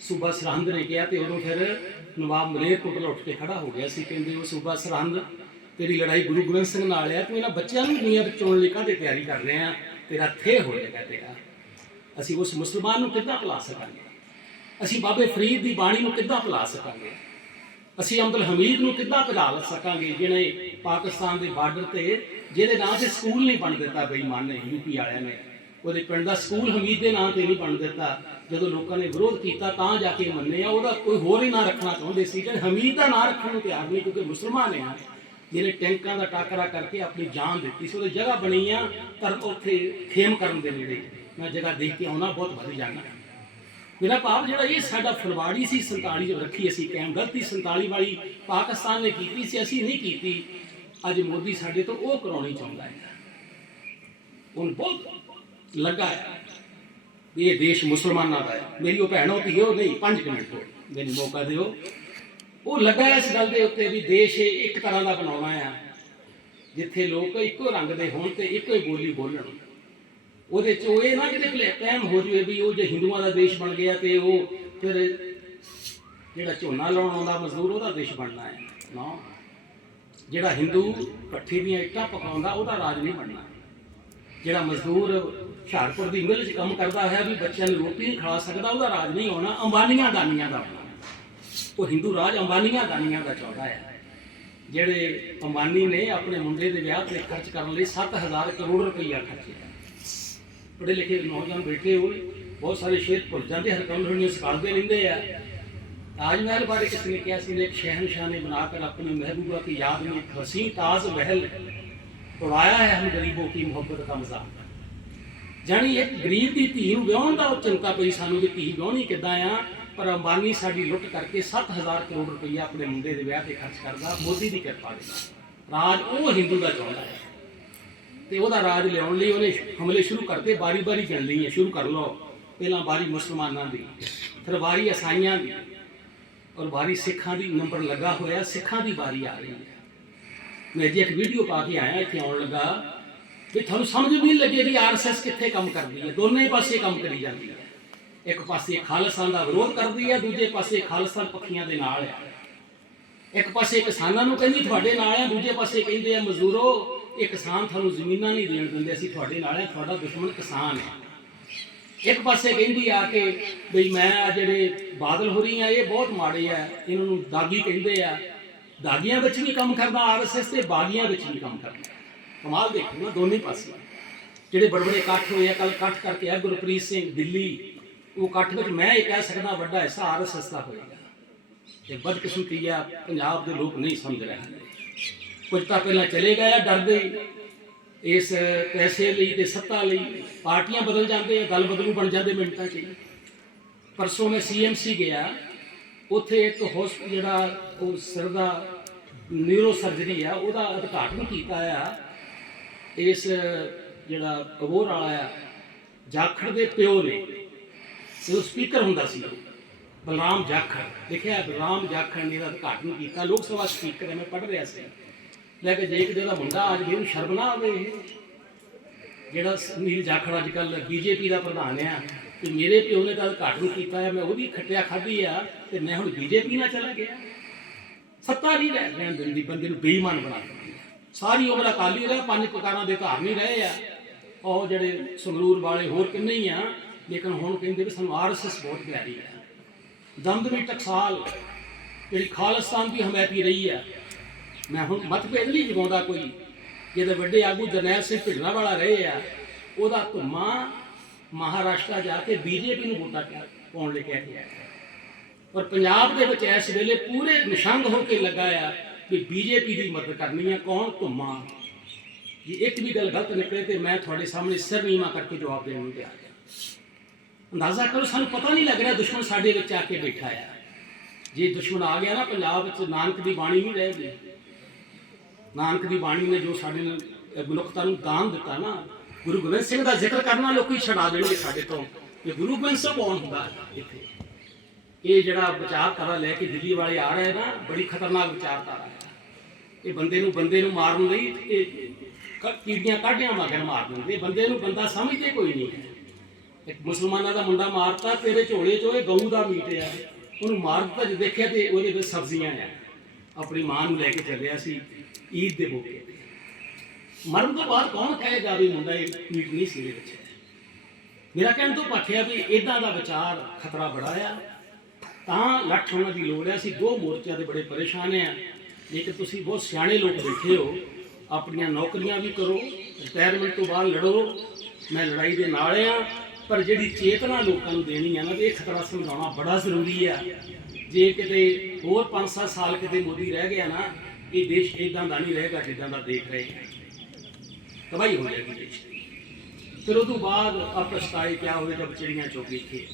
Speaker 1: ਸੂਬਾ ਸਰਹੰਦ ਨੇ ਕਿਹਾ ਤੇ ਉਦੋਂ ਫਿਰ ਨਵਾਬ ਮਲੇਰ ਮਲੇਰਕੋਟਲਾ ਉੱਠ ਕੇ ਖੜਾ ਹੋ ਗਿਆ ਸੀ, ਕਹਿੰਦੇ ਉਹ ਸੂਬਾ ਸਰਹੰਦ, ਤੇਰੀ ਲੜਾਈ ਗੁਰੂ ਗੋਬਿੰਦ ਸਿੰਘ ਨਾਲ ਆ, ਤੂੰ ਇਹਨਾਂ ਬੱਚਿਆਂ ਨੂੰ ਦੁਨੀਆ ਵਿੱਚ ਚੋਣ ਲਈ ਕਾਹਦੇ ਤਿਆਰੀ ਕਰ ਰਿਹਾ? ਤੇਰਾ ਥੇ ਹੋ ਜਾਏਗਾ ਤੇਰਾ। ਅਸੀਂ ਉਸ ਮੁਸਲਮਾਨ ਨੂੰ ਕਿੱਦਾਂ ਭੁਲਾ ਸਕਾਂਗੇ? ਅਸੀਂ ਬਾਬੇ ਫਰੀਦ ਦੀ ਬਾਣੀ ਨੂੰ ਕਿੱਦਾਂ ਭੁਲਾ ਸਕਾਂਗੇ? ਅਸੀਂ ਅਬਦੁਲ ਹਮੀਦ ਨੂੰ ਕਿੱਦਾਂ ਭੁਲਾ ਸਕਾਂਗੇ ਜਿਹਨੇ ਪਾਕਿਸਤਾਨ ਦੇ ਬਾਰਡਰ ਤੇ, ਜਿਹਦੇ ਨਾਂ ਤੇ ਸਕੂਲ ਨਹੀਂ ਬਣ ਦਿੱਤਾ ਬੇਈਮਾਨ ਨੇ, ਯੂਪੀ ਵਾਲਿਆਂ ਨੇ। ਉਹਦੇ ਪਿੰਡ ਦਾ ਸਕੂਲ ਹਮੀਦ ਦੇ ਨਾਂ ਤੇ ਨਹੀਂ ਬਣ ਦਿੱਤਾ। ਜਦੋਂ ਲੋਕਾਂ ਨੇ ਵਿਰੋਧ ਕੀਤਾ ਤਾਂ ਜਾ ਕੇ ਮੰਨੇ ਆ ਉਹਦਾ ਕੋਈ ਹੋਰ ਹੀ ਨਾਂ ਰੱਖਣਾ ਚਾਹੁੰਦੇ ਸੀ। ਜਿਹੜੇ ਹਮੀਦ ਦਾ ਨਾਂ ਰੱਖਣ ਨੂੰ ਤਿਆਰ ਨਹੀਂ, ਕਿਉਂਕਿ ਮੁਸਲਮਾਨ ਆ, ਜਿਹਨੇ ਟੈਂਕਾਂ ਦਾ ਟਾਕਰਾ ਕਰਕੇ ਆਪਣੀ ਜਾਨ ਦਿੱਤੀ ਸੀ, ਉਹਦੀ ਜਗ੍ਹਾ ਬਣੀ ਆ ਪਰ ਉੱਥੇ ਖੇਮ ਕਰਨ ਦੇ ਨੇੜੇ। ਮੈਂ ਜਗ੍ਹਾ ਦੇਖ ਕੇ ਆਉਣਾ ਬਹੁਤ ਵਧੀਆ ਜਾਣਾ ਮੇਰਾ ਭਾਵ ਜਿਹੜਾ ਇਹ ਸਾਡਾ ਫਲਵਾੜੀ ਸੀ 47 ਜੋ ਰੱਖੀ ਅਸੀਂ ਕਾਇਮ, ਗਲਤੀ 47 ਵਾਲੀ ਪਾਕਿਸਤਾਨ ਨੇ ਕੀਤੀ ਸੀ, ਅਸੀਂ ਨਹੀਂ ਕੀਤੀ। ਅੱਜ ਮੋਦੀ ਸਾਡੇ ਤੋਂ ਉਹ ਕਰਾਉਣੀ ਚਾਹੁੰਦਾ ਹੈ। ਹੁਣ ਬਹੁਤ ਲੱਗਾ ਹੈ ਵੀ ਇਹ ਦੇਸ਼ ਮੁਸਲਮਾਨਾਂ ਦਾ ਹੈ। ਮੇਰੀ ਉਹ ਭੈਣ ਹੋਤੀ ਉਹ ਨਹੀਂ 5 ਮਿੰਟ ਹੋ ਮੈਨੂੰ ਮੌਕਾ ਦਿਓ। ਉਹ ਲੱਗਾ ਇਸ ਗੱਲ ਦੇ ਉੱਤੇ ਵੀ ਦੇਸ਼ ਇਹ ਇੱਕ ਤਰ੍ਹਾਂ ਦਾ ਬਣਾਉਣਾ ਆ, ਜਿੱਥੇ ਲੋਕ ਇੱਕੋ ਰੰਗ ਦੇ ਹੋਣ ਤੇ ਇੱਕੋ ਹੀ ਬੋਲੀ ਬੋਲਣ। ਉਹਦੇ ਚ ਉਹ ਇਹ ਨਾ ਕਿਤੇ ਭਲੇ ਟਾਈਮ ਹੋ ਜਵੇ ਵੀ ਉਹ ਜੇ ਹਿੰਦੂਆਂ ਦਾ ਦੇਸ਼ ਬਣ ਗਿਆ ਤੇ ਉਹ ਫਿਰ ਜਿਹੜਾ ਝੋਨਾ ਲਾਉਣ ਆਉਂਦਾ ਮਜ਼ਦੂਰ, ਉਹਦਾ ਦੇਸ਼ ਬਣਨਾ ਹੈ। ਨਾ। ਜਿਹੜਾ ਹਿੰਦੂ ਪੱਠੇ ਦੀਆਂ ਇੱਟਾਂ ਪਕਾਉਂਦਾ, ਉਹਦਾ ਰਾਜ ਨਹੀਂ ਬਣਨਾ। ਜਿਹੜਾ ਮਜ਼ਦੂਰ ਹੁਸ਼ਿਆਰਪੁਰ ਦੀ ਮਿਲ 'ਚ ਕੰਮ ਕਰਦਾ ਹੈ ਵੀ ਬੱਚਿਆਂ ਨੂੰ ਰੋਟੀ ਨਹੀਂ ਖਾ ਸਕਦਾ, ਉਹਦਾ ਰਾਜ ਨਹੀਂ ਹੋਣਾ, ਅੰਬਾਨੀਆਂ ਦਾਨੀਆਂ ਦਾ ਹੋਣਾ। ਉਹ ਹਿੰਦੂ ਰਾਜ ਅੰਬਾਨੀਆਂ ਦਾਨੀਆਂ ਦਾ ਚਾਹੁੰਦਾ ਹੈ। ਜਿਹੜੇ ਅੰਬਾਨੀ ਨੇ ਆਪਣੇ ਮੁੰਡੇ ਦੇ ਵਿਆਹ ਤੇ ਖਰਚ ਕਰਨ ਲਈ 7000 ਕਰੋੜ ਰੁਪਈਆ ਖਰਚਿਆ। ਪੜ੍ਹੇ ਲਿਖੇ ਨੌਜਵਾਨ ਬੈਠੇ ਹੋਏ, ਬਹੁਤ ਸਾਰੇ ਸ਼ੇਰ ਭੁੱਲ ਜਾਂਦੇ ਹਰ ਕੰਮ ਨੂੰ ਸਿਖਾਉਂਦੇ ਰਹਿੰਦੇ ਆ। ਤਾਜ ਮਹਿਲ ਬਾਰੇ ਕਿਸ ਨੇ ਕਿਹਾ ਸੀ, ਇੱਕ ਸ਼ਹਿਨशाह ਨੇ ਬਣਾ ਕੇ ਆਪਣੇ ਮਹਿਬੂਬਾ ਕੀ ਯਾਦ ਮੇਂ ਇੱਕ ਤਾਜ ਮਹਿਲ ਉੜਾਇਆ ਹੈ ਹਮ ਗਰੀਬੋ ਕੀ ਮੁਹੱਬਤ ਦਾ ਮਜ਼ਾਕ। ਜਾਨੀ ਇੱਕ ਗਰੀਬ ਦੀ ਧੀ ਨੂੰ ਵਿਆਹਣ ਦਾ ਉਹ ਚਿੰਤਾ ਪਈ, ਸਾਨੂੰ ਕਿ ਧੀ ਵਿਆਹਣੀ ਕਿੱਦਾਂ ਆ? ਪਰ ਅੰਬਾਨੀ ਸਾਡੀ ਲੁੱਟ ਕਰਕੇ 7000 ਕਰੋੜ ਰੁਪਈਆ ਆਪਣੇ ਮੁੰਡੇ ਦੇ ਵਿਆਹ ਤੇ ਖਰਚ ਕਰਦਾ, ਮੋਦੀ ਦੀ ਕਿਰਪਾ ਨਾਲ। ਰਾਜ ਉਹ ਹਿੰਦੂ ਦਾ ਚਾਹੁੰਦਾ ਹੈ। ਤੇ ਉਹਦਾ ਰਾਜ ਲਿਆਉਣ ਲਈ ਉਹਨੇ ਹਮਲੇ ਸ਼ੁਰੂ ਕਰਤੇ ਬਾਰੀ ਬਾਰੀ ਚੱਲ ਰਹੀ ਹੈ, ਸ਼ੁਰੂ ਕਰ ਲਓ। ਪਹਿਲਾਂ ਬਾਰੀ ਮੁਸਲਮਾਨਾਂ ਦੀ, ਫਿਰ ਵਾਰੀ ਈਸਾਈਆਂ ਦੀ ਔਰ ਵਾਰੀ ਸਿੱਖਾਂ ਦੀ ਨੰਬਰ ਲੱਗਾ ਹੋਇਆ, ਸਿੱਖਾਂ ਦੀ ਵਾਰੀ ਆ ਰਹੀ ਹੈ। ਮੈਂ ਜੀ ਇੱਕ ਵੀਡੀਓ ਪਾ ਕੇ ਆਇਆ, ਇੱਥੇ ਆਉਣ ਲੱਗਾ ਵੀ ਤੁਹਾਨੂੰ ਸਮਝ ਵੀ ਨਹੀਂ ਲੱਗੇ ਵੀ ਆਰਐਸਐਸ ਕਿੱਥੇ ਕੰਮ ਕਰਦੀ ਹੈ। ਦੋਨੇ ਪਾਸੇ ਕੰਮ ਕਰੀ ਜਾਂਦੀ ਹੈ। ਇੱਕ ਪਾਸੇ ਖਾਲਸਾ ਦਾ ਵਿਰੋਧ ਕਰਦੀ ਹੈ, ਦੂਜੇ ਪਾਸੇ ਖਾਲਸਾ ਪੱਖੀਆਂ ਦੇ ਨਾਲ ਹੈ। ਇੱਕ ਪਾਸੇ ਕਿਸਾਨਾਂ ਨੂੰ ਕਹਿੰਦੀ, ਤੁਹਾਡੇ ਨਾਲ ਹੈ। ਦੂਜੇ ਪਾਸੇ ਕਹਿੰਦੇ ਆ, ਮਜ਼ਦੂਰੋ ਇਹ ਕਿਸਾਨ ਤੁਹਾਨੂੰ ਜ਼ਮੀਨਾਂ ਨਹੀਂ ਦੇਣ ਦਿੰਦੇ, ਅਸੀਂ ਤੁਹਾਡੇ ਨਾਲ ਆ ਤੁਹਾਡਾ ਦੁਸ਼ਮਣ ਕਿਸਾਨ ਹੈ। ਇੱਕ ਪਾਸੇ ਕਹਿੰਦੀ ਆ ਕਿ ਬਈ ਮੈਂ ਆ ਜਿਹੜੇ ਬਾਦਲ ਹੋ ਰਹੀ ਆ, ਇਹ ਬਹੁਤ ਮਾੜੇ ਆ, ਇਹਨਾਂ ਨੂੰ ਦਾਗੀ ਕਹਿੰਦੇ ਆ। ਦਾਗੀਆਂ ਵਿੱਚ ਵੀ ਕੰਮ ਕਰਦਾ ਆਰਐਸਐਸ ਤੇ ਬਾਗੀਆਂ ਵਿੱਚ ਵੀ ਕੰਮ ਕਰਦਾ। ਕਮਾਲ ਦੇਖੋ ਨਾ ਦੋਨੇ ਪਾਸੇ। ਜਿਹੜੇ ਬੜੇ ਬੜੇ ਇਕੱਠ ਹੋਏ ਆ ਕੱਲ ਇਕੱਠ ਕਰਕੇ ਆ ਗੁਰਪ੍ਰੀਤ ਸਿੰਘ, ਦਿੱਲੀ। ਉਹ ਇਕੱਠ ਵਿੱਚ ਮੈਂ ਇਹ ਕਹਿ ਸਕਦਾ ਵੱਡਾ ਹਿੱਸਾ ਆਰਐਸਐਸ ਦਾ ਹੋਏਗਾ। ਤੇ ਬਦਕਿਸਮਤੀ ਆ, ਪੰਜਾਬ ਦੇ ਲੋਕ ਨਹੀਂ ਸਮਝ ਰਹੇ। ਹਨ ਕੁਝ ਤਾਂ ਪਹਿਲਾਂ ਚਲੇ ਗਏ ਆ, ਡਰਦੇ ਇਸ ਪੈਸੇ ਲਈ ਤੇ ਸੱਤਾ ਲਈ ਪਾਰਟੀਆਂ ਬਦਲ ਜਾਂਦੇ ਆ, ਗੱਲ ਬਦਲੂ ਬਣ ਜਾਂਦੇ ਮਿੰਟਾਂ 'ਚ ਪਰਸੋਂ ਮੈਂ ਸੀਐਮਸੀ ਗਿਆ, ਉੱਥੇ ਇੱਕ ਹੌਸਪੀਟਲ ਜਿਹੜਾ ਉਹ ਸਿਰ ਦਾ ਨਿਊਰੋ ਸਰਜਰੀ ਆ, ਉਹਦਾ ਉਦਘਾਟਨ ਕੀਤਾ ਆ। ਇਸ ਜਿਹੜਾ ਅਬੋਰ ਵਾਲਾ ਆ, ਜਾਖੜ ਦੇ ਪਿਓ ਨੇ, ਤੇ ਉਹ ਸਪੀਕਰ ਹੁੰਦਾ ਸੀ। ਬਲਰਾਮ ਜਾਖੜ। ਲਿਖਿਆ ਬਲਰਾਮ ਜਾਖੜ ਨੇ ਇਹਦਾ ਉਦਘਾਟਨ ਕੀਤਾ। ਲੋਕ ਸਭਾ ਸਪੀਕਰ ਹੈ ਮੈਂ ਪੜ੍ਹ ਰਿਹਾ ਸੀ। ਲੈ ਕੇ ਜੇ ਕਿਤੇ ਦਾ ਮੁੰਡਾ ਅੱਜ ਵੀ ਉਹਨੂੰ ਸ਼ਰਮ ਨਾ ਆਵੇ ਜਿਹੜਾ ਸੁਨੀਲ ਜਾਖੜ ਅੱਜ ਕੱਲ ਬੀਜੇਪੀ ਦਾ ਪ੍ਰਧਾਨ ਆ ਤੇ ਮੇਰੇ ਪਿਓ ਨੇ ਤਾਂ ਉਦਘਾਟਨ ਕੀਤਾ ਹੈ ਮੈਂ ਉਹ ਵੀ ਖੱਟਿਆ ਖਾਧੀ ਆ ਤੇ ਮੈਂ ਹੁਣ ਬੀਜੇਪੀ ਨਾਲ ਚਲਾ ਗਿਆ। ਸੱਤਾ ਨਹੀਂ ਰਹਿ ਰਹਿਣ ਦਿੰਦੀ, ਬੰਦੇ ਨੂੰ ਬੇਈਮਾਨ ਬਣਾ ਦਿੰਦੀ ਸਾਰੀ ਉਮਰ ਅਕਾਲੀ ਰਿਹਾ ਪੰਜ ਪ੍ਰਕਾਰਾਂ ਦੇ ਘਰ ਨਹੀਂ ਰਹੇ ਆ। ਉਹ ਜਿਹੜੇ ਸੰਗਰੂਰ ਵਾਲੇ ਹੋਰ ਕਿੰਨੇ ਹੀ ਆ, ਲੇਕਿਨ ਹੁਣ ਕਹਿੰਦੇ ਵੀ ਸਾਨੂੰ ਆਰਐਸਐਸ ਬਹੁਤ ਪਿਆਰੀ ਹੈ ਦਮਦਮੀ ਟਕਸਾਲ, ਜਿਹੜੀ ਖਾਲਿਸਤਾਨ ਦੀ ਹਮਾਇਤੀ ਰਹੀ ਹੈ ਮੈਂ ਹੁਣ ਮਤਭੇਦ ਨਹੀਂ ਜਗਾਉਂਦਾ ਕੋਈ। ਜਿਹਦੇ ਵੱਡੇ ਆਗੂ ਜਰਨੈਲ ਸਿੰਘ ਭਿੰਡਰਾ ਵਾਲਾ ਰਹੇ ਆ, ਉਹਦਾ ਧੁੰਮਾ ਮਹਾਰਾਸ਼ਟਰ ਜਾ ਕੇ ਬੀਜੇਪੀ ਨੂੰ ਵੋਟਾਂ ਪਾ- ਪਾਉਣ ਲਈ ਕਹਿ ਕੇ ਆਇਆ। ਔਰ ਪੰਜਾਬ ਦੇ ਵਿੱਚ ਇਸ ਵੇਲੇ ਪੂਰੇ ਨਿਸ਼ੰਗ ਹੋ ਕੇ ਲੱਗਾ ਆ ਵੀ ਬੀਜੇਪੀ ਦੀ ਮਦਦ ਕਰਨੀ ਆ, ਕੌਣ ਧੁੰਮਾ। ਜੇ ਇੱਕ ਵੀ ਗੱਲ ਗਲਤ ਨਿਕਲੇ ਤੇ ਮੈਂ ਤੁਹਾਡੇ ਸਾਹਮਣੇ ਸਿਰ ਨੀਵਾ ਕਰਕੇ ਜਵਾਬ ਦੇਣ ਨੂੰ ਤਿਆਰ ਹਾਂ। ਅੰਦਾਜ਼ਾ ਕਰੋ, ਸਾਨੂੰ ਪਤਾ ਨਹੀਂ ਲੱਗ ਰਿਹਾ ਦੁਸ਼ਮਣ ਸਾਡੇ ਵਿੱਚ ਆ ਕੇ ਬੈਠਾ ਆ। ਜੇ ਦੁਸ਼ਮਣ ਆ ਗਿਆ ਨਾ, ਪੰਜਾਬ ਵਿੱਚ ਨਾਨਕ ਦੀ ਬਾਣੀ ਨਹੀਂ ਰਹੇਗੀ ਨਾਨਕ ਦੀ ਬਾਣੀ ਨੇ ਜੋ ਸਾਡੇ ਨਾਲ ਮਨੁੱਖਤਾ ਨੂੰ ਦਾਨ ਦਿੱਤਾ ਨਾ, ਗੁਰੂ ਗੋਬਿੰਦ ਸਿੰਘ ਦਾ ਜ਼ਿਕਰ ਕਰਨਾ ਲੋਕੀ ਛਡਾ ਦੇਣਗੇ ਸਾਡੇ ਤੋਂ ਕਿ ਗੁਰੂ ਗੋਬਿੰਦ ਸਿੰਘ ਕੌਣ ਹੁੰਦਾ ਇੱਥੇ। ਇਹ ਜਿਹੜਾ ਵਿਚਾਰਧਾਰਾ ਲੈ ਕੇ ਦਿੱਲੀ ਵਾਲੇ ਆ ਰਹੇ ਨਾ, ਬੜੀ ਖਤਰਨਾਕ ਵਿਚਾਰਧਾਰਾ ਹੈ। ਇਹ ਬੰਦੇ ਨੂੰ ਬੰਦੇ ਨੂੰ ਮਾਰਨ ਲਈ ਇਹ ਕੀੜੀਆਂ ਕਾਢਿਆਂ ਵਾਂਗਣ ਮਾਰ ਦਿੰਦੇ। ਬੰਦੇ ਨੂੰ ਬੰਦਾ ਸਮਝਦੇ ਕੋਈ ਨਹੀਂ ਹੈ। ਇੱਕ ਮੁਸਲਮਾਨਾਂ ਦਾ ਮੁੰਡਾ ਮਾਰਤਾ ਤੇਰੇ ਝੋਲੇ 'ਚੋਂ ਇਹ ਗਊ ਦਾ ਮੀਟ ਆ। ਉਹਨੂੰ ਮਾਰ ਦਿੱਤਾ, ਜੇ ਦੇਖਿਆ ਤੇ ਉਹਦੇ ਵਿੱਚ ਸਬਜ਼ੀਆਂ ਆ ਆਪਣੀ ਮਾਂ ਨੂੰ ਲੈ ਕੇ ਚੱਲਿਆ ਸੀ। ਈਦ ਦੇ ਮੌਕੇ ਤੇ। ਮਰਨ ਤੋਂ ਬਾਅਦ ਕੌਣ ਕਹੇਗਾ ਵੀ ਮੁੰਡਾ ਇਹ ਮੀਟ ਨਹੀਂ ਸੀ ਇਹਦੇ ਵਿੱਚ। ਮੇਰਾ ਕਹਿਣ ਤੋਂ ਪੱਖ ਭਾਖਿਆ ਵੀ ਇਦਾਂ ਦਾ ਵਿਚਾਰ ਖਤਰਾ ਬੜਾ ਆ। ਤਾਂ ਲੱਠ ਹੋਣ ਦੀ ਲੋੜ ਹੈ ਅਸੀਂ ਦੋ ਮੋਰਚਿਆਂ ਦੇ ਬੜੇ ਪਰੇਸ਼ਾਨ ਆ। ਲੇਕਿਨ ਤੁਸੀਂ ਬਹੁਤ ਸਿਆਣੇ ਲੋਕ ਬੈਠੇ ਹੋ, ਆਪਣੀਆਂ ਨੌਕਰੀਆਂ ਵੀ ਕਰੋ ਰਿਟਾਇਰਮੈਂਟ ਤੋਂ ਬਾਅਦ ਲੜੋ, ਮੈਂ ਲੜਾਈ ਦੇ ਨਾਲ ਆ, ਪਰ ਜਿਹੜੀ ਚੇਤਨਾ ਲੋਕਾਂ ਨੂੰ ਦੇਣੀ ਆ ਨਾ, ਵੀ ਇਹ ਖਤਰਾ ਸਮਝਾਉਣਾ ਬੜਾ ਜ਼ਰੂਰੀ ਆ। ਜੇ ਕਿਤੇ ਹੋਰ 5-7 ਸਾਲ ਕਿਤੇ ਮੋਦੀ ਰਹਿ ਗਿਆ ਨਾ ਇਹ ਦੇਸ਼ ਇਦਾਂ ਦਾ ਨਹੀਂ ਰਹੇਗਾ ਜਿੱਦਾਂ ਦਾ ਦੇਖ ਰਹੇ ਹਾਂ। ਤਬਾਹੀ ਹੋ ਜਾਏਗੀ ਦੇਸ਼ ਦੀ। ਫਿਰ ਉਹ ਤੋਂ ਬਾਅਦ ਆਪਸਤਾਏ ਕਿਆ ਹੋਵੇ ਜਬ ਚਿੜੀਆਂ ਚੋਗੀ ਥੇ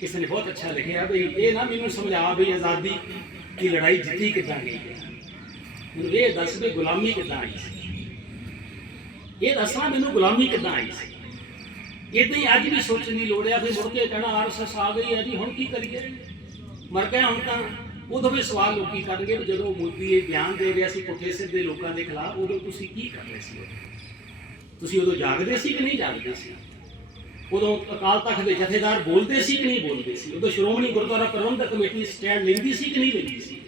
Speaker 1: ਕਿਸੇ ਨੇ ਬਹੁਤ ਅੱਛਾ ਲਿਖਿਆ ਵੀ ਇਹ ਨਾ ਮੈਨੂੰ ਸਮਝਾ ਵੀ ਆਜ਼ਾਦੀ ਦੀ ਲੜਾਈ ਜਿੱਤੀ ਕਿੱਦਾਂ ਗਈ ਹੈ। ਮੈਨੂੰ ਇਹ ਦੱਸ ਵੀ ਗੁਲਾਮੀ ਕਿੱਦਾਂ ਆਈ ਸੀ। ਇਹ ਦੱਸਣਾ ਮੈਨੂੰ ਗੁਲਾਮੀ ਕਿੱਦਾਂ ਆਈ ਸੀ। ਇਦਾਂ ਹੀ ਅੱਜ ਵੀ ਸੋਚਣ ਦੀ ਲੋੜ ਆ ਫਿਰ ਮੁੜ ਕੇ ਕਹਿਣਾ ਆਰਐਸਐਸ ਆ ਗਈ ਹੈ ਜੀ, ਹੁਣ ਕੀ ਕਰੀਏ? ਮਰ ਗਏ ਹੁਣ ਤਾਂ। ਉਦੋਂ ਵੀ ਸਵਾਲ ਲੋਕੀ ਕਰਨਗੇ ਵੀ ਜਦੋਂ ਮੋਦੀ ਇਹ ਬਿਆਨ ਦੇ ਰਿਹਾ ਸੀ ਪੁੱਠੇ ਸਿੱਧੇ ਲੋਕਾਂ ਦੇ ਖਿਲਾਫ, ਉਦੋਂ ਤੁਸੀਂ ਕੀ ਕਰ ਰਹੇ ਸੀ? ਤੁਸੀਂ ਉਦੋਂ ਜਾਗਦੇ ਸੀ ਕਿ ਨਹੀਂ ਜਾਗਦੇ ਸੀ? ਉਦੋਂ ਅਕਾਲ ਤਖਤ ਦੇ ਜਥੇਦਾਰ ਬੋਲਦੇ ਸੀ ਕਿ ਨਹੀਂ ਬੋਲਦੇ ਸੀ? ਉਦੋਂ ਸ਼੍ਰੋਮਣੀ ਗੁਰਦੁਆਰਾ ਪ੍ਰਬੰਧਕ ਕਮੇਟੀ ਸਟੈਂਡ ਲੈਂਦੀ ਸੀ ਕਿ ਨਹੀਂ ਲੈਂਦੀ ਸੀ?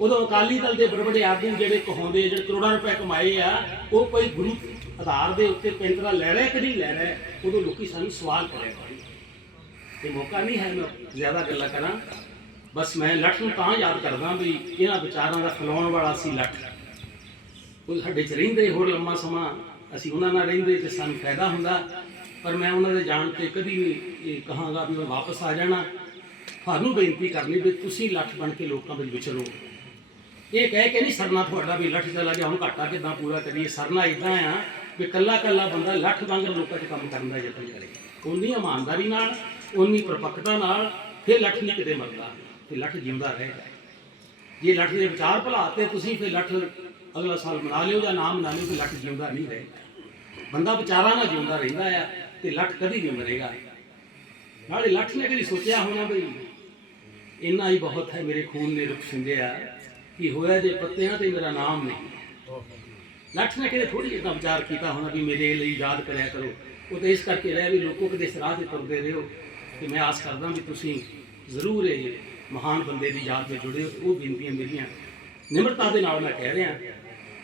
Speaker 1: ਉਦੋਂ ਅਕਾਲੀ ਦਲ ਦੇ ਬੜੇ ਆਗੂ ਜਿਹੜੇ ਕਹਾਉਂਦੇ ਜਿਹੜੇ ਕਰੋੜਾਂ ਰੁਪਏ ਕਮਾਏ ਆ, ਉਹ ਕੋਈ ਗੁਰੂ ਆਧਾਰ ਦੇ ਉੱਤੇ ਪੈਂਤਰਾ ਲੈ ਰਿਹਾ ਕਿ ਨਹੀਂ ਲੈ ਰਿਹਾ ਉਦੋਂ ਲੋਕੀ ਸਾਨੂੰ ਸਵਾਲ ਕਰਿਆ ਕਰਦੇ ਤੇ ਮੌਕਾ ਨਹੀਂ ਹੈ, ਮੈਂ ਜ਼ਿਆਦਾ ਗੱਲਾਂ ਕਰਾਂ। ਬਸ ਮੈਂ ਲੱਠ ਨੂੰ ਤਾਂ ਯਾਦ ਕਰਦਾ ਵੀ ਇਹਨਾਂ ਵਿਚਾਰਾਂ ਦਾ ਫਲਾਉਣ ਵਾਲਾ ਸੀ ਲੱਠ। ਉਹ ਸਾਡੇ ਚ ਰਹਿੰਦੇ ਹੋਰ ਲੰਮਾ ਸਮਾਂ, ਅਸੀਂ ਉਹਨਾਂ ਨਾਲ ਰਹਿੰਦੇ ਤੇ ਸਾਨੂੰ ਫਾਇਦਾ ਹੁੰਦਾ। ਪਰ ਮੈਂ ਉਹਨਾਂ ਦੇ ਜਾਣ ਤੇ ਕਦੀ ਵੀ ਇਹ ਕਹਾਂਗਾ ਵੀ ਮੈਂ ਵਾਪਸ ਆ ਜਾਣਾ। ਤੁਹਾਨੂੰ ਬੇਨਤੀ ਕਰਨੀ ਵੀ ਤੁਸੀਂ ਲੱਠ ਬਣ ਕੇ ਲੋਕਾਂ ਵਿੱਚ ਵਿਚਰੋ ਇਹ ਕਹਿ ਕੇ ਨਹੀਂ ਸਰਨਾ ਤੁਹਾਡਾ ਵੀ ਲੱਠ ਚਲਾ ਗਿਆ, ਹੁਣ ਘਾਟਾ ਕਿਦਾਂ ਪੂਰਾ ਕਰੀਏ? ਸਰਨਾ ਇਦਾਂ ਆ ਵੀ ਕੱਲਾ ਕੱਲਾ ਬੰਦਾ ਲੱਠ ਵਾਂਗ ਲੋਕਾਂ 'ਚ ਕੰਮ ਕਰਨ ਦਾ ਯਤਨ ਕਰੇ। ਉਨੀ ਇਮਾਨਦਾਰੀ ਨਾਲ ਉਨੀ ਪਰਪੱਕਤਾ ਨਾਲ, ਫਿਰ ਲੱਠ ਨਹੀਂ ਕਿਤੇ ਮਰਦਾ। ਤੇ ਲੱਠ ਜਿਉਂਦਾ ਰਹੇਗਾ ਜੇ ਲੱਠ ਦੇ ਵਿਚਾਰ ਭੁਲਾਤੇ, ਤੁਸੀਂ ਫਿਰ ਲੱਠ ਅਗਲਾ ਸਾਲ ਮਨਾ ਲਿਓ ਜਾਂ ਨਾਮ ਮਨਾ ਲਿਓ ਤੇ ਲੱਠ ਜਿਉਂਦਾ ਨਹੀਂ ਰਹੇਗਾ ਬੰਦਾ ਵਿਚਾਰਾਂ ਨਾਲ ਜਿਉਂਦਾ ਰਹਿੰਦਾ ਆ ਤੇ ਲੱਠ ਕਦੀ ਨਹੀਂ ਮਰੇਗਾ। ਨਾਲੇ ਲੱਠ ਨੇ ਕਦੀ ਸੋਚਿਆ ਹੋਣਾ ਬਈ ਇੰਨਾ ਹੀ ਬਹੁਤ ਹੈ, ਮੇਰੇ ਖੂਨ ਨੇ ਰੁੱਖ ਸਿੰਜਿਆ ਕਿ ਹੋਇਆ ਜੇ ਪੱਤਿਆਂ ਤੇ ਮੇਰਾ ਨਾਮ ਨਹੀਂ ਲੱਠ ਨੇ ਕਿਤੇ ਥੋੜੀ ਜਿਹਾ ਵਿਚਾਰ ਕੀਤਾ ਹੋਣਾ ਵੀ ਮੇਰੇ ਲਈ ਯਾਦ ਕਰਿਆ ਕਰੋ। ਉਹ ਤਾਂ ਇਸ ਕਰਕੇ ਰਹਿ ਵੀ ਲੋਕੋ ਕਿਤੇ ਸਰਾਹ ਤੇ ਤੁਰਦੇ ਰਹੋ ਤੇ ਮੈਂ ਆਸ ਕਰਦਾ ਵੀ ਤੁਸੀਂ ਜ਼ਰੂਰ ਇਹ ਮਹਾਨ ਬੰਦੇ ਦੀ ਯਾਦ ਵਿੱਚ ਜੁੜੇ ਹੋ ਉਹ ਬੇਨਤੀਆਂ ਮੇਰੀਆਂ ਨਿਮਰਤਾ ਦੇ ਨਾਲ ਮੈਂ ਕਹਿ ਰਿਹਾ।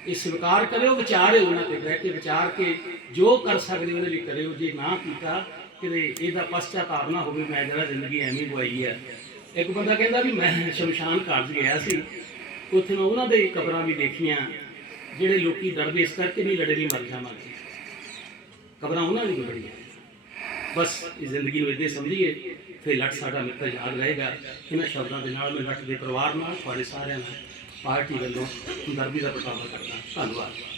Speaker 1: ਇਹ ਸਵੀਕਾਰ ਕਰਿਓ, ਵਿਚਾਰਿਓ ਉਹਨਾਂ ਤੇ, ਬਹਿ ਕੇ ਵਿਚਾਰ ਕੇ ਜੋ ਕਰ ਸਕਦੇ ਉਹਦੇ ਲਈ ਕਰਿਓ। ਜੇ ਨਾ ਕੀਤਾ, ਕਿਤੇ ਇਹਦਾ ਪਛਤਾਵਾ ਨਾ ਹੋਵੇ, ਮੈਂ ਜਿਹੜਾ ਜ਼ਿੰਦਗੀ ਐਵੇਂ ਗਵਾਈ ਹੈ ਇੱਕ ਬੰਦਾ ਕਹਿੰਦਾ ਵੀ ਮੈਂ ਸ਼ਮਸ਼ਾਨ ਘਾਟ 'ਚ ਗਿਆ ਸੀ, ਉੱਥੇ ਮੈਂ ਉਹਨਾਂ ਦੇ ਕਬਰਾਂ ਵੀ ਦੇਖੀਆਂ, ਜਿਹੜੇ ਲੋਕੀ ਡਰਦੇ ਇਸ ਕਰਕੇ ਨਹੀਂ ਲੜੇ ਵੀ ਮਰ ਜਾਵਾਂਗੇ ਕਬਰਾਂ ਉਹਨਾਂ ਦੀ ਵੀ ਬੜੀਆਂ। ਬਸ ਇਹ ਜ਼ਿੰਦਗੀ ਨੂੰ ਇਦਾਂ ਸਮਝੀਏ। ਫਿਰ ਲੱਟ ਸਾਡਾ ਮਿੱਤਰ ਯਾਦ ਰਹੇਗਾ। ਇਹਨਾਂ ਸ਼ਬਦਾਂ ਦੇ ਨਾਲ ਮੈਂ ਲੱਟ ਦੇ ਪਰਿਵਾਰ ਨਾਲ, ਤੁਹਾਡੇ ਸਾਰਿਆਂ ਨਾਲ, ਪਾਰਟੀ ਵੱਲੋਂ ਹਮਦਰਦੀ ਦਾ ਪ੍ਰਗਟਾਵਾ ਕਰਦਾ। ਧੰਨਵਾਦ।